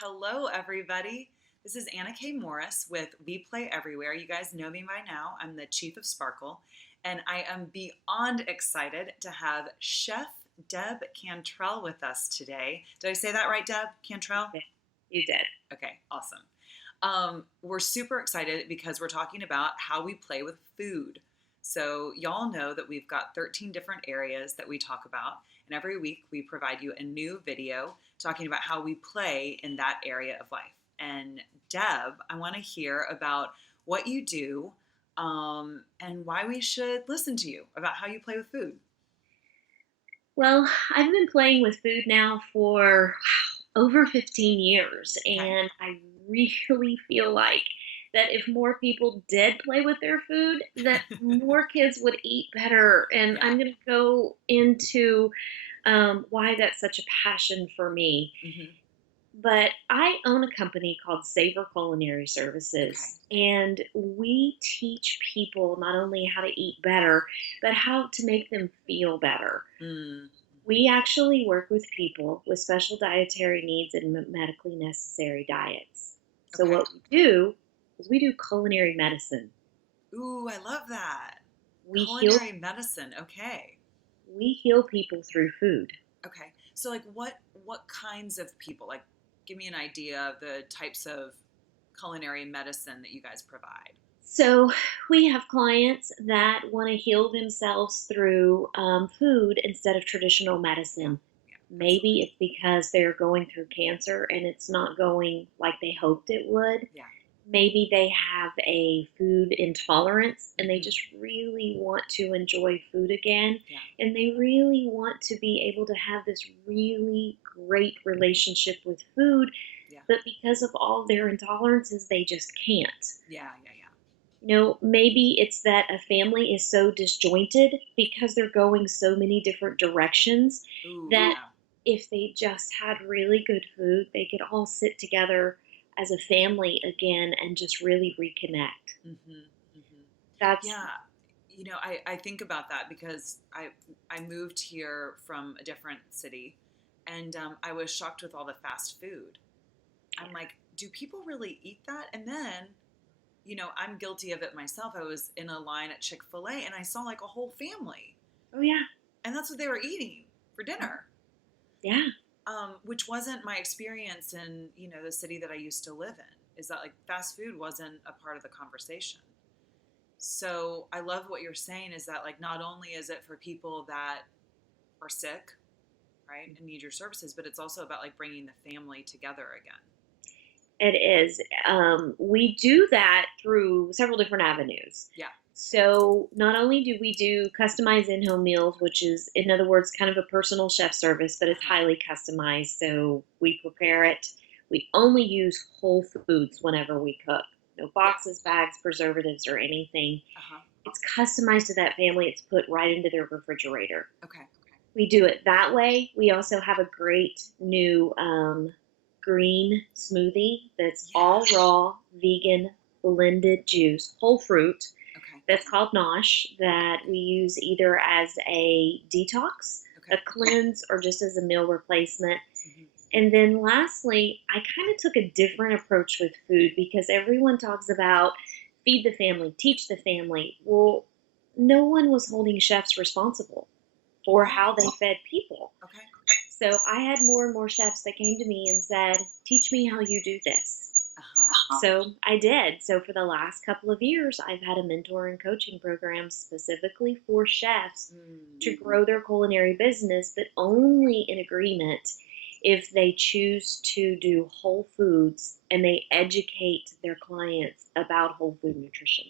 Hello, everybody. This is Anna K. Morris with We Play Everywhere. You guys know me by now. I'm the Chief of Sparkle, and I am beyond excited to have Chef Deb Cantrell with us today. Did I say that right, Deb Cantrell? Yeah, you did. Okay, awesome. We're super excited because we're talking about how we play with food. So, y'all know that we've got 13 different areas that we talk about, and every week we provide you a new video talking about how we play in that area of life. And, Deb, I want to hear about what you do and why we should listen to you about how you play with food. Well, I've been playing with food now for over 15 years, Okay. and I really feel like that if more people did play with their food, that more kids would eat better. And Yeah. I'm going to go into why that's such a passion for me. Hmm. But I own a company called Savor Culinary Okay. Services, and we teach people not only how to eat better, but how to make them feel better. Mm-hmm. We actually work with people with special dietary needs and medically necessary diets. So, Okay. what we do is we do culinary medicine. Ooh, I love that. We heal, Culinary medicine. Okay. we heal people through food. Okay. So like what kinds of people? Like give me an idea of the types of culinary medicine that you guys provide. So, we have clients that want to heal themselves through food instead of traditional Yeah. medicine. Yeah, Maybe absolutely. it's because they're going through cancer and it's not going like they hoped it would. Yeah. Maybe they have a food intolerance and they Hmm. just really want to enjoy food again. Yeah. And they really want to be able to have this really great relationship with food, Yeah. but because of all their intolerances, they just can't. Yeah. Yeah. Yeah. Maybe it's that a family is so disjointed because they're going so many different directions Ooh, that yeah. if they just had really good food, they could all sit together as a family again and just really reconnect. Hmm. Hmm. That's Yeah. I think about that because I moved here from a different city, and I was shocked with all the fast food. I'm like, do people really eat that? And then I'm guilty of it myself. I was in a line at Chick-fil-A and I saw like a whole family, oh yeah, and that's what they were eating for dinner, yeah, which wasn't my experience in, the city that I used to live in, is that like fast food wasn't a part of the conversation. So I love what you're saying is that like not only is it for people that are sick, right, and need your services, but it's also about like bringing the family together again. it is. We do that through several different avenues. Yeah. So not only do we do customized in-home meals, which is, in other words, kind of a personal chef service, but it's Uh-huh. highly customized. So we prepare it. We only use whole foods whenever we cook. No Yeah. boxes, bags, preservatives, or anything. Uh-huh. It's customized to that family. It's put right into their refrigerator. Okay. We do it that way. We also have a great new green smoothie that's Yeah. all raw, vegan, blended juice, whole fruit. Okay. That's called Nosh, that we use either as a detox, a Okay. cleanse, or just as a meal replacement. Hmm. And then lastly, I kind of took a different approach with food because everyone talks about feed the family, teach the family. Well, no one was holding chefs responsible for Oh, how they fed people. okay. So I had more and more chefs that came to me and said, teach me how you do this. Uh-huh. So I did. So for the last couple of years, I've had a mentor and coaching program specifically for chefs Mm. to grow their culinary business, but only in agreement if they choose to do whole foods and they educate their clients about whole food nutrition.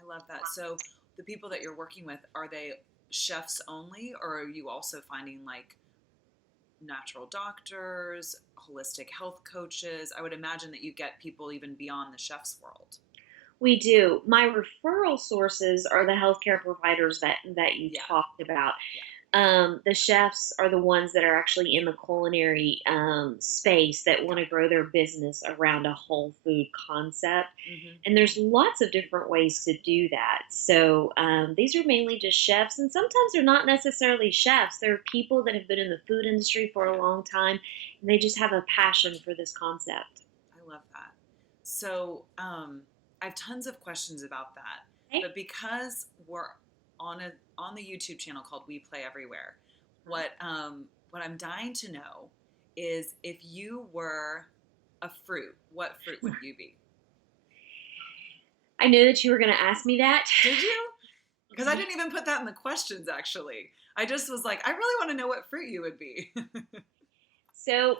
I love that. So the people that you're working with, are they chefs only, or are you also finding like natural doctors, holistic health coaches? I would imagine that you get people even beyond the chef's world. We do. My referral sources are the healthcare providers that you Yeah. talked about. Yeah. The chefs are the ones that are actually in the culinary space that want Yeah. to grow their business around a whole food concept. Hmm. And there's lots of different ways to do that. So these are mainly just chefs, and sometimes they're not necessarily chefs. They're people that have been in the food industry for a Yeah. long time, and they just have a passion for this concept. I love that. So, I have tons of questions about that, Okay? but because we're on the YouTube channel called We Play Everywhere, Huh? what I'm dying to know is if you were a fruit, what fruit would you be? I knew that you were going to ask me that. Did you? Because I didn't even put that in the questions. Actually, I just was like, I really want to know what fruit you would be. So,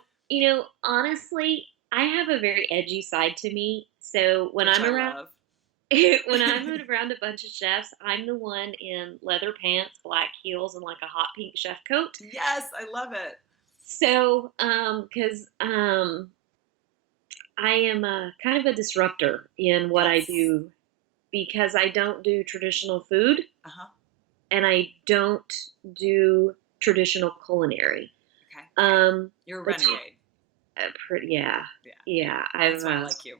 honestly, I have a very edgy side to me. So when Which I'm I around love. when I'm around a bunch of chefs, I'm the one in leather pants, black heels, and like a hot pink chef coat. Yes, I love it. So, because I am a kind of a disruptor in what I Yes. do because I don't do traditional food Uh huh. and I don't do traditional culinary. Okay. Um, You're a the t- renegade. yeah, Yeah. yeah. That's why I like you.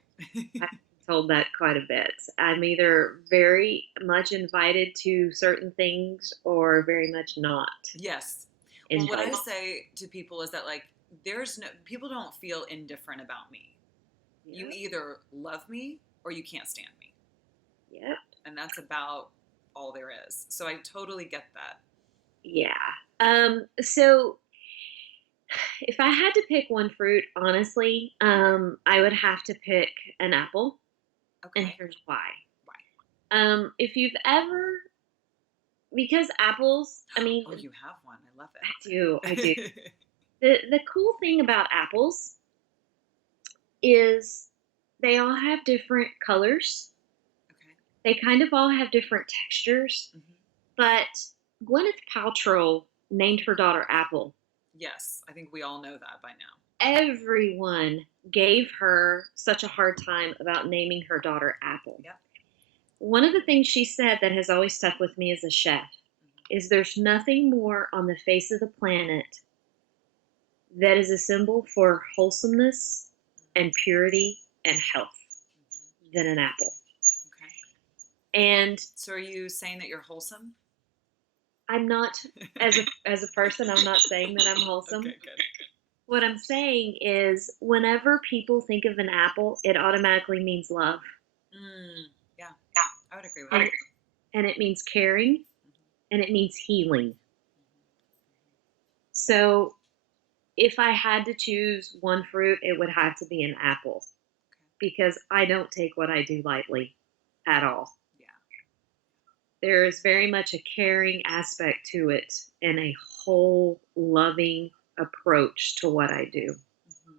I've told that quite a bit. I'm either very much invited to certain things or very much not Yes. Well, what I invited. say to people is that like there's no people don't feel indifferent about me. You Yep, either love me or you can't stand me. yep, And that's about all there is. So I totally get that. yeah. So if I had to pick one fruit, honestly, I would have to pick an apple, and Okay. here's why. Why? If you've ever, because apples, I mean, Oh, you have one. I love I do. it. The cool thing about apples is they all have different colors. Okay. They kind of all have different textures, Hmm. but Gwyneth Paltrow named her daughter Apple. Yes, I think we all know that by now. Everyone gave her such a hard time about naming her daughter Apple. Yep. One of the things she said that has always stuck with me as a chef Hmm. is there's nothing more on the face of the planet that is a symbol for wholesomeness and purity and health Hmm. than an apple. Okay. And So are you saying that you're wholesome? I'm not, as a person, I'm not saying that I'm wholesome. Okay, good. What I'm saying is whenever people think of an apple, it automatically means love. Yeah, I would agree with And that. it, and it means caring Hmm. and it means healing. Hmm. So if I had to choose one fruit, it would have to be an apple Okay. because I don't take what I do lightly at all. Yeah. There is very much a caring aspect to it and a whole loving approach to what I do. Hmm.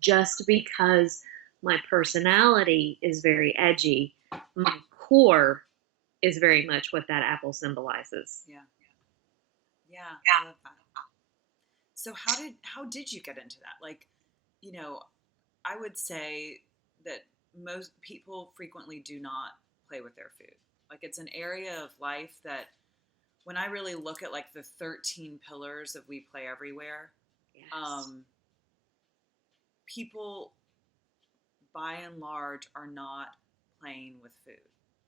Just because my personality is very edgy, my core is very much what that apple symbolizes. Yeah. Yeah, I love that. So how did you get into that? Like, you know, I would say that most people frequently do not play with their food. Like it's an area of life that when I really look at like the 13 pillars of We Play Everywhere, Yes. um, people by and large are not playing with food.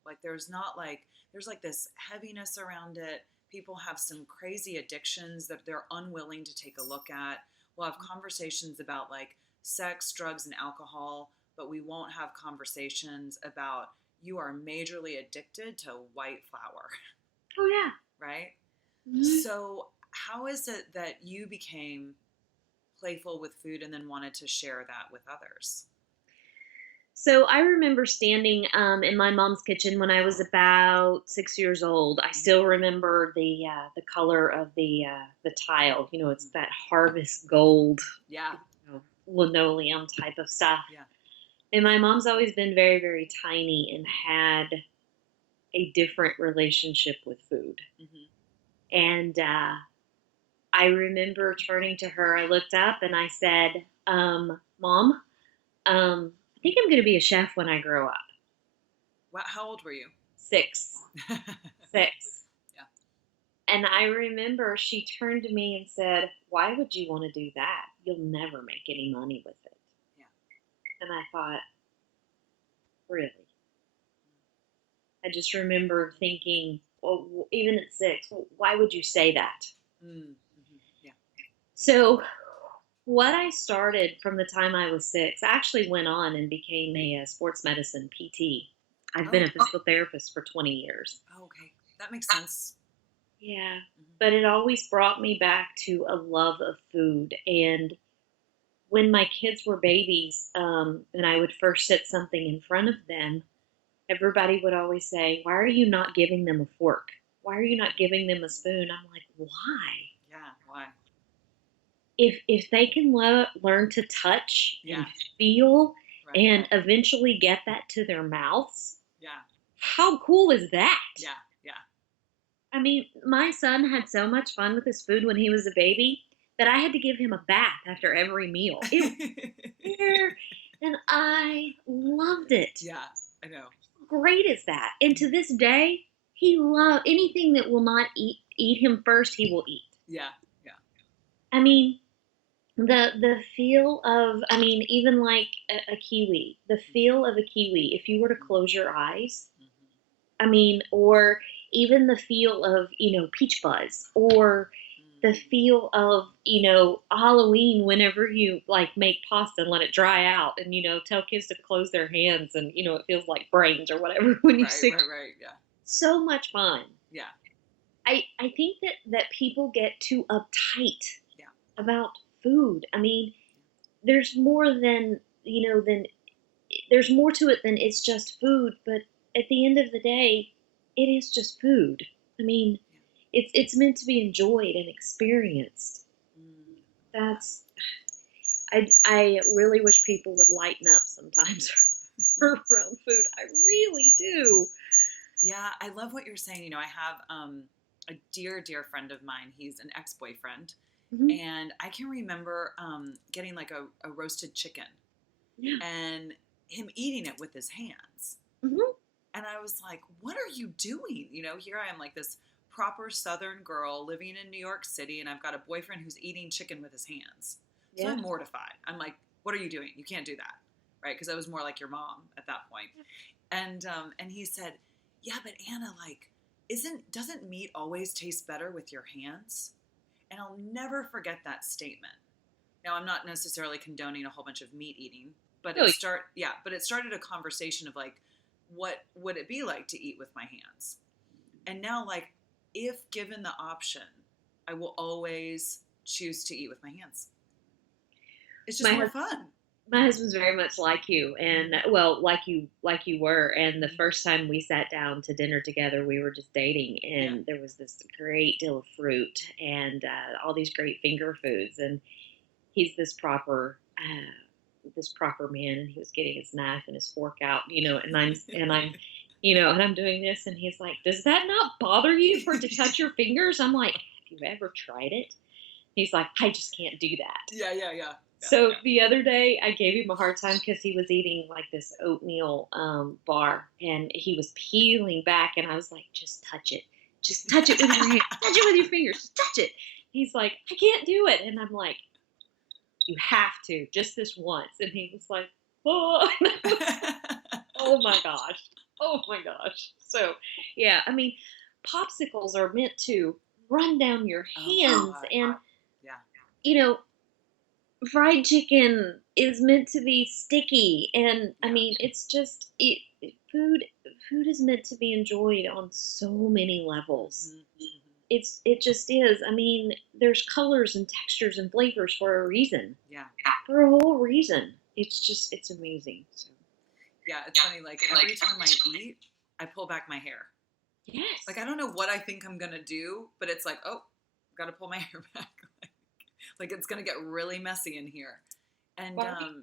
Like there's like this heaviness around it. People have some crazy addictions that they're unwilling to take a look at. We'll have conversations about like sex, drugs, and alcohol, but we won't have conversations about you are majorly addicted to white flour, Oh, yeah. right? Mhm. So, how is it that you became playful with food and then wanted to share that with others? So I remember standing in my mom's kitchen when I was about 6 years old. I Mhm. still remember the color of the tile. It's Mhm. that harvest gold, Yeah, linoleum type of stuff. yeah. And my mom's always been very, very tiny and had a different relationship with food. Hmm. And I remember turning to her. I looked up and I said, "Mom, I think I'm going to be a chef when I grow up." How old were you? 6, 6. Yeah. And I remember she turned to me and said, "Why would you want to do that? You'll never make any money with it." Yeah. And I thought, really? I just remember thinking, well, even at 6, well, why would you say that? Yeah. So, what I started from the time I was 6, I actually went on and became a sports medicine PT. I've been Oh, a physical therapist for 20 years. oh, okay. That makes sense. Yeah, Hmm. but it always brought me back to a love of food. And when my kids were babies, and I would first set something in front of them, everybody would always say, "Why are you not giving them a fork? Why are you not giving them a spoon?" I'm like, "Why? Yeah. Why? If they can learn to touch Yeah. and feel Right. and eventually get that to their mouths, Yeah. how cool is that?" Yeah. Yeah. I mean, my son had so much fun with his food when he was a baby that I had to give him a bath after every meal. It was there, and I loved it. Yeah. I know. How great is that? And to this day, he loves anything that will not eat him first, he will eat. Yeah. Yeah. I mean, the feel of, I mean, even like a kiwi, the feel of a kiwi, if you were to close your eyes, Hmm. I mean, or even the feel of, peach fuzz, or the Hmm. feel of, Halloween whenever you like make pasta and let it dry out and, tell kids to close their hands and, it feels like brains or whatever when you Right. see. Right. Right. Yeah. So much fun. Yeah. I think that people get too uptight Yeah. about food. I mean, there's more than there's more to it than it's just food, but at the end of the day, it is just food. I mean, Yeah. it's meant to be enjoyed and experienced. Mm. Yeah. That's I really wish people would lighten up sometimes around food. I really do. Yeah, I love what you're saying. I have a dear, dear friend of mine. He's an ex-boyfriend, Hmm. and I can remember getting like a roasted chicken Yeah. and him eating it with his hands. Hmm. And I was like, "What are you doing?" Here I am, like this proper Southern girl living in New York City, and I've got a boyfriend who's eating chicken with his hands. So Yeah. I'm mortified. I'm like, "What are you doing? You can't do that." Right? Because I was more like your mom at that point. And he said, "Yeah, but Anna, like, isn't doesn't meat always taste better with your hands?" And I'll never forget that statement. Now, I'm not necessarily condoning a whole bunch of meat eating, but Oh, it started a conversation of like, what would it be like to eat with my hands? And now, like, if given the option, I will always choose to eat with my hands. It's just my more hus- fun. my husband's very much like you, and well, like you were. And the Mhm. first time we sat down to dinner together, we were just dating, Yeah. and there was this great deal of fruit and all these great finger foods, and he's this proper man, and he was getting his knife and his fork out, and I'm doing this, and he's like, "Does that not bother you for it to touch your fingers?" I'm like, "Have you ever tried it?" He's like, "I just can't do that." Yeah, yeah, yeah, yeah, So yeah. the other day, I gave him a hard time because he was eating like this oatmeal bar, and he was peeling back, and I was like, "Just touch it, just touch it with your hand, touch it with your fingers, just touch it." He's like, "I can't do it," and I'm like, "You have to, just this once." And he was like, "Oh," oh my gosh, oh my gosh. So yeah, I mean, popsicles are meant to run down your Oh hands, God. and Yeah. you know fried chicken is meant to be sticky, and I Yeah. mean, it's just food is meant to be enjoyed on so many levels. Hmm. Hmm. It just is. I mean, there's colors and textures and flavors for a reason, Yeah. for a whole reason. It's amazing. So Yeah. It's funny. Like every time I eat, I pull back my hair. Like yes. I don't know what I think I'm gonna do, but it's like, oh, I've got to pull my hair back. Like it's gonna get really messy in here. And Barbie,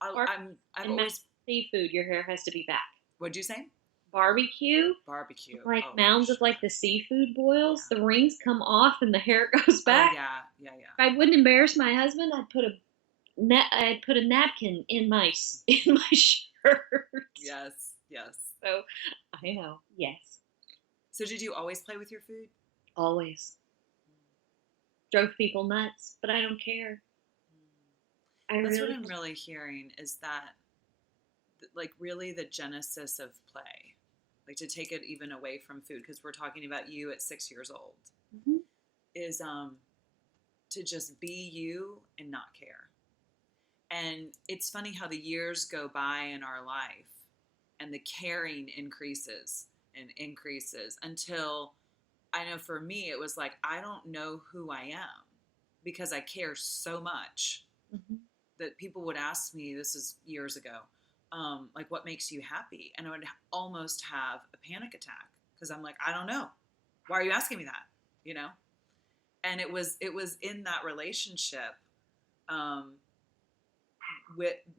I've and always. seafood, your hair has to be back. What'd you say? Barbecue, Barbecue. like Oh, for mounds of sure. like the seafood boils, Yeah. the rings come off and the hair goes Oh back. yeah. Yeah. Yeah. If I wouldn't embarrass my husband, I'd put a napkin in my in my shirt. Yes. Yes. So I know, yes. So did you always play with your food? Always. Drove people nuts, but I don't care. I That's what really I'm don't. really hearing is that, like, really the genesis of play, like to take it even away from food, because we're talking about you at 6 years old, Mhm. is to just be you and not care. And it's funny how the years go by in our life and the caring increases and increases until I know for me, it was like, I don't know who I am because I care so much Mhm. that people would ask me, this is years ago, like, what makes you happy? And I would almost have a panic attack because I'm like, I don't know. Why are you asking me that? You know? And it was in that relationship um,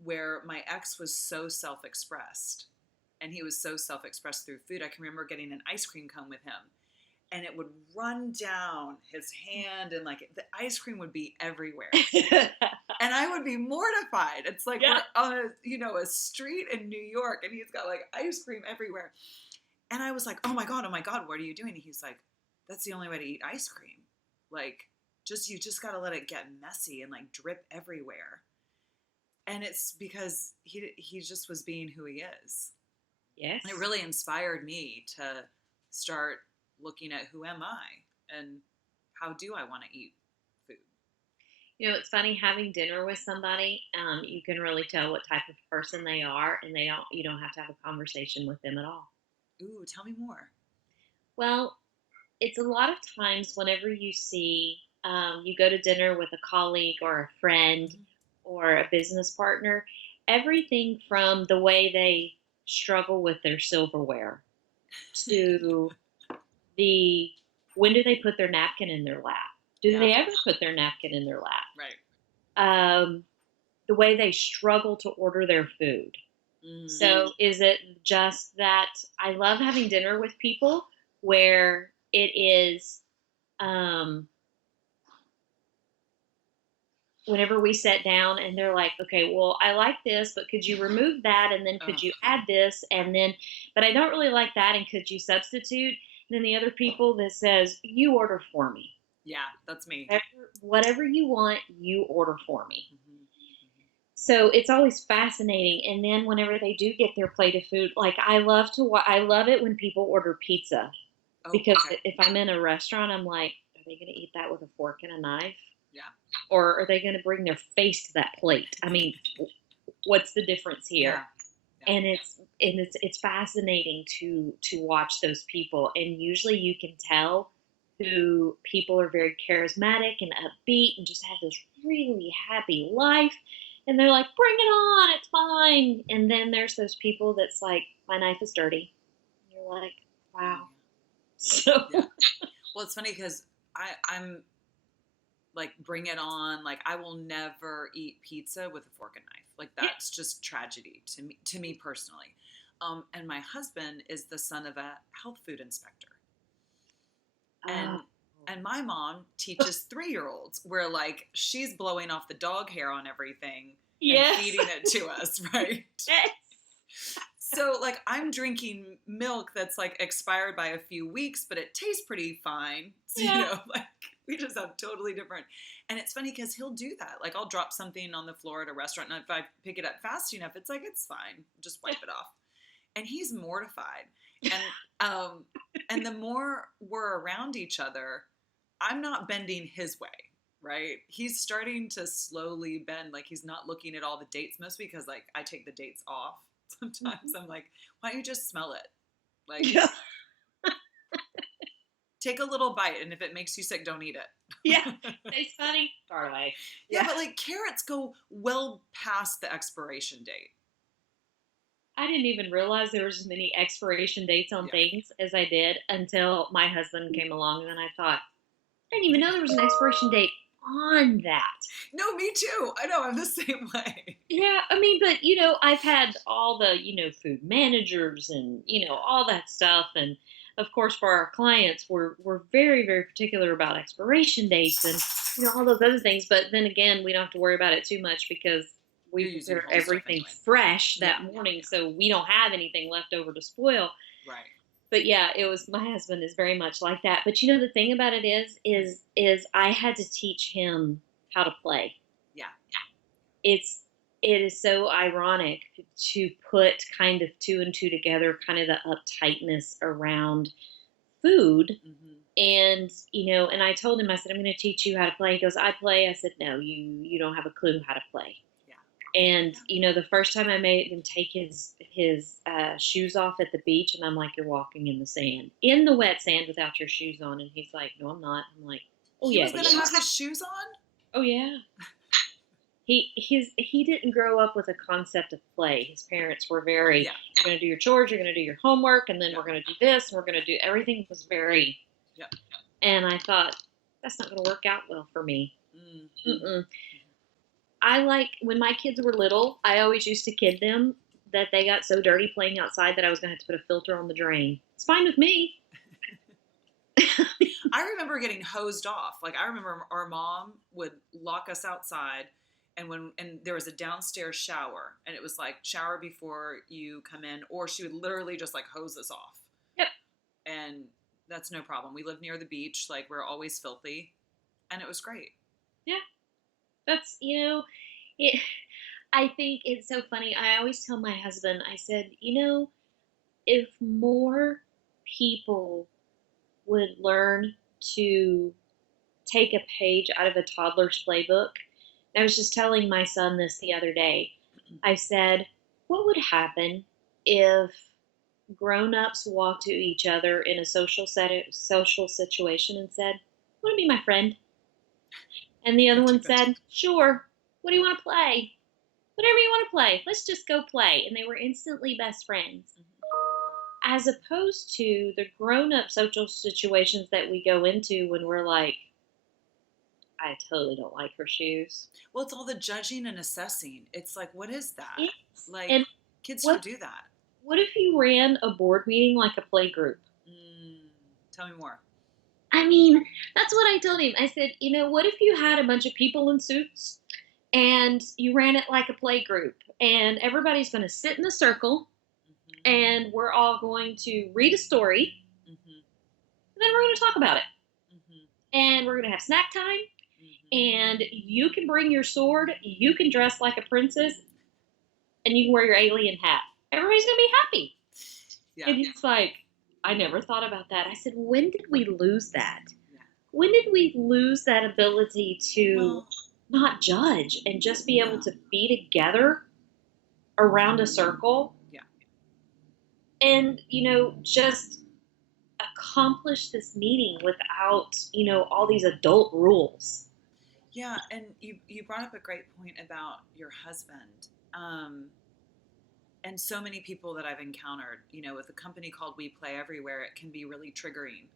where my ex was so self-expressed and he was so self-expressed through food. I can remember getting an ice cream cone with him and it would run down his hand and like the ice cream would be everywhere and I would be mortified. It's like Yeah. we're on a street in New York and he's got like ice cream everywhere. And I was like, oh my God, what are you doing? And he's like, that's the only way to eat ice cream. Like, you just got to let it get messy and like drip everywhere. And it's because he just was being who he is. And it Yes. really inspired me to start looking at who am I and how do I want to eat food. It's funny having dinner with somebody. You can really tell what type of person they are, and they don't. You don't have to have a conversation with them at all. Ooh, tell me more. Well, it's a lot of times whenever you go to dinner with a colleague or a friend Mm-hmm. or a business partner, everything from the way they struggle with their silverware to the when do they put their napkin in their lap? Do Yeah, they ever put their napkin in their lap? right. The way they struggle to order their food. Mm, So is it just that I love having dinner with people where it is um, whenever we sit down and they're like, okay, well, I like this, but could you remove that? And then could ugh, you add this? And then, but I don't really like that. And could you substitute? And then the other people that says, you order for me. yeah, that's me. Whatever you want, you order for me. Mm-hmm, mm-hmm. So it's always fascinating. And then whenever they do get their plate of food, like I love it when people order pizza Oh, because okay. if I'm in a restaurant, I'm like, are they going to eat that with a fork and a knife? Yeah, Or are they going to bring their face to that plate? I mean, what's the difference here? yeah, yeah. And it's fascinating to watch those people, and usually you can tell who people are very charismatic and upbeat and just have this really happy life, and they're like, bring it on, it's fine. And then there's those people that's like, my knife is dirty. And you're like, Oh, wow. So yeah. Yeah. Well, it's funny because I'm like, bring it on. Like, I will never eat pizza with a fork and knife. Like, yeah. that's just tragedy to me personally. And my husband is the son of a health food inspector. Oh, And my mom teaches 3-year-olds where like she's blowing off the dog hair on everything and yes. feeding it to us, right? Yes. So like I'm drinking milk that's like expired by a few weeks, but it tastes pretty fine. So, Yeah. like we just have totally different. And it's funny because he'll do that. Like I'll drop something on the floor at a restaurant, and if I pick it up fast enough, it's like it's fine. Just wipe it off. And he's mortified. And um, and the more we're around each other, I'm not bending his way, right? He's starting to slowly bend. Like he's not looking at all the dates, mostly because like I take the dates off. Sometimes I'm like, why don't you just smell it? Like, Yeah. take a little bite, and if it makes you sick, don't eat Yeah. it. It's funny. Far away. Yeah, Yeah. but like carrots go well past the expiration date. I didn't even realize there was as many expiration dates on Yeah. things as I did until my husband came along, and then I thought, I didn't even know there was an expiration date on that. No, me too. I know, I'm the same way. Yeah, I mean, but I've had all the, food managers and, all that stuff. And of course, for our clients, we're very, very particular about expiration dates and, all those other things. But then again, we don't have to worry about it too much because we You're using prepare whole stuff everything anyway. fresh Yeah, that yeah, morning. yeah. So we don't have anything left over to spoil. Right. But yeah, it was my husband is very much like that. But you know the thing about it is I had to teach him how to play. Yeah. It's it is so ironic to put kind of two and two together, kind of the uptightness around food. Hmm. And and I told him, I said, I'm going to teach you how to play. He goes, I play. I said, no, you don't have a clue how to play. Yeah. And Yeah. the first time I made him take his shoes off at the beach, and I'm like, you're walking in the sand, in the wet sand, without your shoes on. And he's like, no, I'm not. I'm like, oh He yeah, was you going to are. have his shoes on? Oh yeah. He didn't grow up with a concept of play. His parents were very, Yeah. you're going to do your chores, you're going to do your homework, and then Yeah. we're going to do this, and we're going to do everything was very. Yeah. And I thought that's not going to work out well for me. Mm-hmm. Mm-mm. I like when my kids were little. I always used to kid them that they got so dirty playing outside that I was going to have to put a filter on the drain. It's fine with me. I remember getting hosed off. Like I remember our mom would lock us outside and there was a downstairs shower and it was like shower before you come in, or she would literally just like hose us off. Yep. And that's no problem. We live near the beach, like we're always filthy, and it was great. Yeah. That's it. I think it's so funny. I always tell my husband, I said, if more people would learn to take a page out of a toddler's playbook. I was just telling my son this the other day. I said, what would happen if grown-ups walked to each other in a social situation and said, "Want to be my friend?" And the other one said, "Sure. What do you want to play?" "Whatever you want to play. Let's just go play." And they were instantly best friends. As opposed to the grown-up social situations that we go into when we're like, I totally don't like her shoes. Well, it's all the judging and assessing. It's like, what is that? Yes. Like, And kids don't what do that. what if you ran a board meeting like a play group? Mm, tell me more. I mean, that's what I told him. I said, what if you had a bunch of people in suits and you ran it like a play group and everybody's going to sit in a circle Hmm. and we're all going to read a story Hmm. and then we're going to talk about it. Hmm. And we're going to have snack time Hmm. and you can bring your sword, you can dress like a princess, and you can wear your alien hat. Everybody's going to be happy. Yeah. And he's like, I never thought about that. I said, when did we lose that? Yeah. When did we lose that ability to Well, not judge and just be able yeah. to be together around a circle Yeah. and, just accomplish this meeting without, all these adult rules? Yeah, and you brought up a great point about your husband. And so many people that I've encountered, with a company called We Play Everywhere, it can be really triggering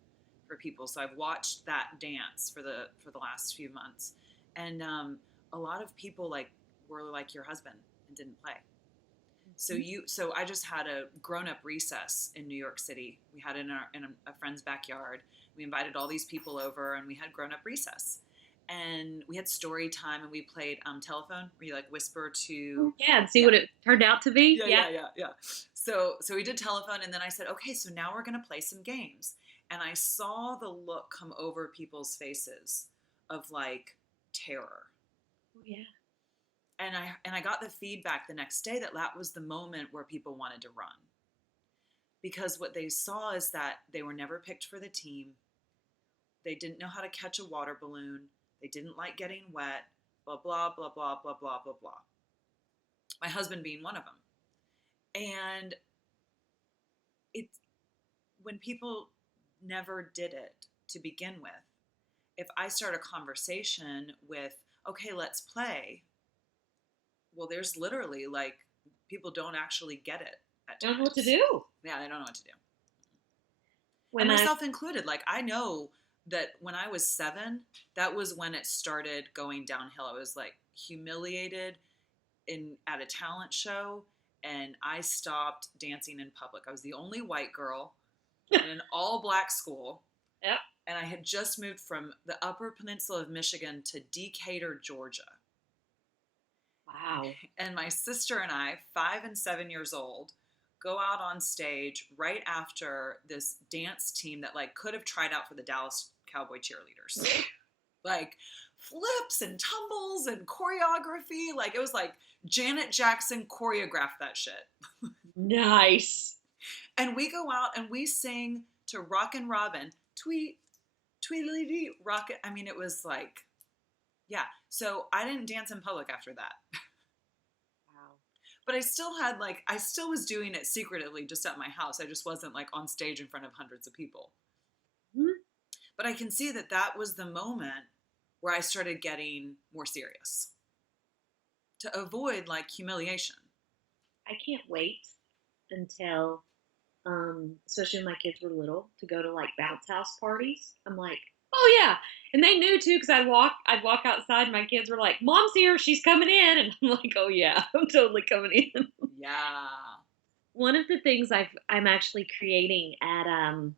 for people. So I've watched that dance for the last few months, and a lot of people like were like your husband and didn't play. So I just had a grown up recess in New York City. We had it in a friend's backyard. We invited all these people over, and we had grown up recess. And we had story time, and we played telephone, where you like whisper to, Yeah, and see yeah, what it turned out to be. yeah, Yeah. yeah, yeah, yeah. So we did telephone, and then I said, okay, so now we're gonna play some games. And I saw the look come over people's faces of like terror. Oh, yeah. And I got the feedback the next day that that was the moment where people wanted to run, because what they saw is that they were never picked for the team. They didn't know how to catch a water balloon. They didn't like getting wet. Blah blah blah blah blah blah blah blah. My husband being one of them. And it's when people never did it to begin with. If I start a conversation with, okay, let's play, well, there's literally like people don't actually get it at Don't know what to times. do. Yeah, they don't know what to do. And When I myself included. Like, I know that when I was 7, that was when it started going downhill. I was like humiliated at a talent show, and I stopped dancing in public. I was the only white girl in an all black school. Yep. And I had just moved from the Upper Peninsula of Michigan to Decatur, Georgia. Wow. And my sister and I, 5 and 7 years old, go out on stage right after this dance team that like could have tried out for the Dallas Cowboy cheerleaders. Like flips and tumbles and choreography. Like it was like Janet Jackson choreographed that shit. Nice. And we go out and we sing to Rockin' Robin, tweet, tweedledee, rocket. I mean, it was like, yeah. So I didn't dance in public after that. Wow. But I still had like, I still was doing it secretly just at my house. I just wasn't like on stage in front of hundreds of people. Hmm. But I can see that that was the moment where I started getting more serious to avoid like humiliation. I can't wait until, especially when my kids were little, to go to like bounce house parties. I'm like, oh yeah, and they knew too because I'd walk outside, and my kids were like, "Mom's here, she's coming in," and I'm like, "Oh yeah, I'm totally coming in." Yeah. One of the things I'm actually creating at um,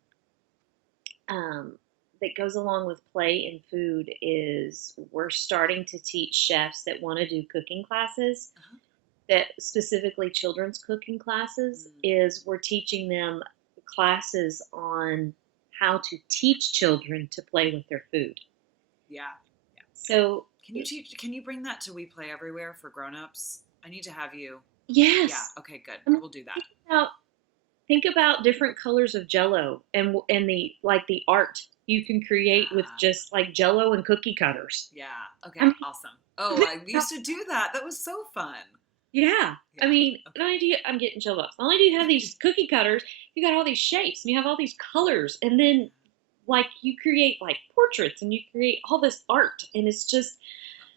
that goes along with play and food is we're starting to teach chefs that want to do cooking classes, Uh-huh. that specifically children's cooking classes, Mm. is we're teaching them classes on how to teach children to play with their food. Yeah. So Can you bring that to We Play Everywhere for grown-ups? I need to have you. Yeah, yes, okay, good. I mean, We'll do that. think about think about different colors of Jello and the like the art you can create with Yeah. just like Jello and cookie cutters. Yeah. Okay, I mean, awesome. Oh, I used to do that. That was so fun. yeah. Yeah. I mean, not Okay. only do you, I'm getting chilled up. Not only do you have these cookie cutters, you got all these shapes and you have all these colors, and then like you create like portraits and you create all this art, and it's just,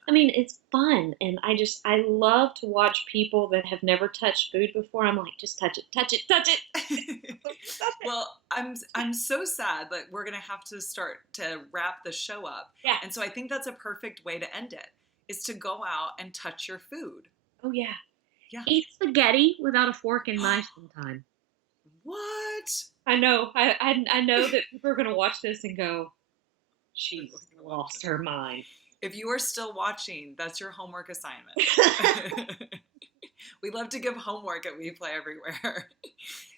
I mean, it's fun, and I love to watch people that have never touched food before. I'm like, just touch it, touch it, touch it, touch it. Well, I'm so sad that we're gonna have to start to wrap the show up, Yeah. and so I think that's a perfect way to end it. Is to go out and touch your food. Oh yeah. Yeah. Eat spaghetti without a fork and knife sometime. What? I know. I know that people are gonna watch this and go, They're she's gonna watch lost it. her mind. If you are still watching, that's your homework assignment. We love to give homework at We Play Everywhere.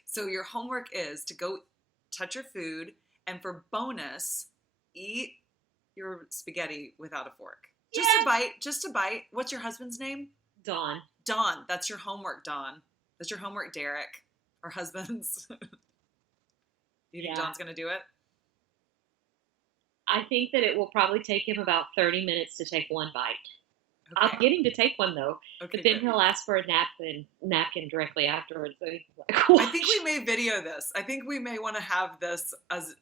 So your homework is to go touch your food, and for bonus, eat your spaghetti without a fork. Just a Yeah. bite, just a bite. What's your husband's name? Dawn. Don. That's your homework, Don. That's your homework, Derek. Our husbands. You think Yeah. Don's going to do it? I think that it will probably take him about 30 minutes to take one bite. I'll Okay. get him to take one though, Okay, but then good. he'll ask for a napkin directly afterwards. So he's like, I think we may video this. I think we may want to have this as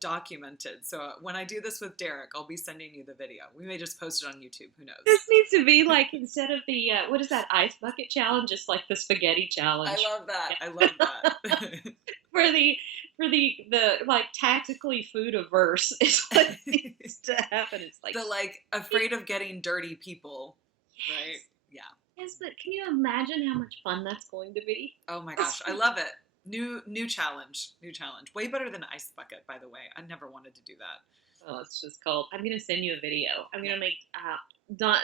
documented. So when I do this with Derek, I'll be sending you the video. We may just post it on YouTube. Who knows? This needs to be like, instead of the what is that, ice bucket challenge, just like the spaghetti challenge. I love that. I love that. For the like tactically food averse is what needs to happen. It's like, The like afraid of getting dirty people, yes, right? Yeah. yes, but can you imagine how much fun that's going to be? Oh my gosh, I love it. New challenge. New challenge. Way better than ice bucket, by the way. I never wanted to do that. Oh, it's just called. I'm gonna send you a video. I'm Yeah. gonna make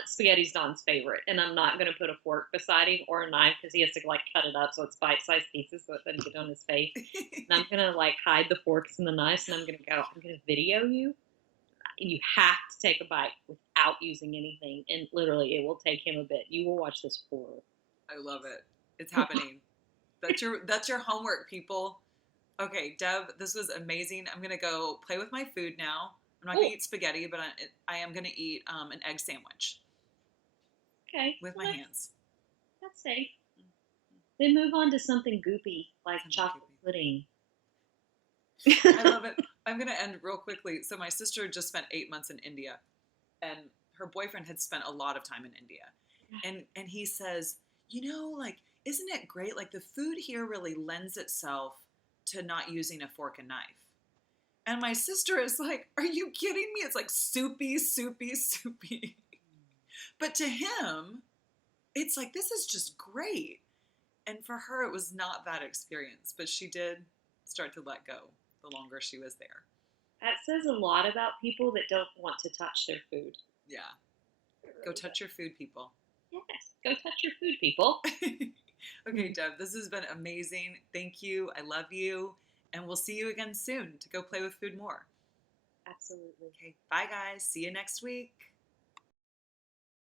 spaghetti's Don's favorite, and I'm not gonna put a fork beside him or a knife because he has to like cut it up so it's bite-sized pieces so it doesn't get on his face. And I'm gonna like hide the forks and the knives, and I'm gonna video you. You have to take a bite without using anything, and literally, it will take him a bit. You will watch this horror. I love it. It's happening. That's your homework, people. Okay, Deb, this was amazing. I'm gonna go play with my food now. I'm not gonna Cool. eat spaghetti, but I am gonna eat an egg sandwich Okay, with well, my hands. that's safe. Then move on to something goopy like Something chocolate pudding. I love it. I'm gonna end real quickly. So my sister just spent 8 months in India, and her boyfriend had spent a lot of time in India, and he says, like, isn't it great? Like the food here really lends itself to not using a fork and knife. And my sister is like, are you kidding me? It's like soupy, soupy, soupy. But to him, it's like, this is just great. And for her, it was not that experience, but she did start to let go the longer she was there. That says a lot about people that don't want to touch their food. Yeah. Go touch your food, people. Yes, go touch your food, people. Okay, Deb, this has been amazing. Thank you. I love you. And we'll see you again soon to go play with food more. Absolutely. Okay, bye, guys. See you next week.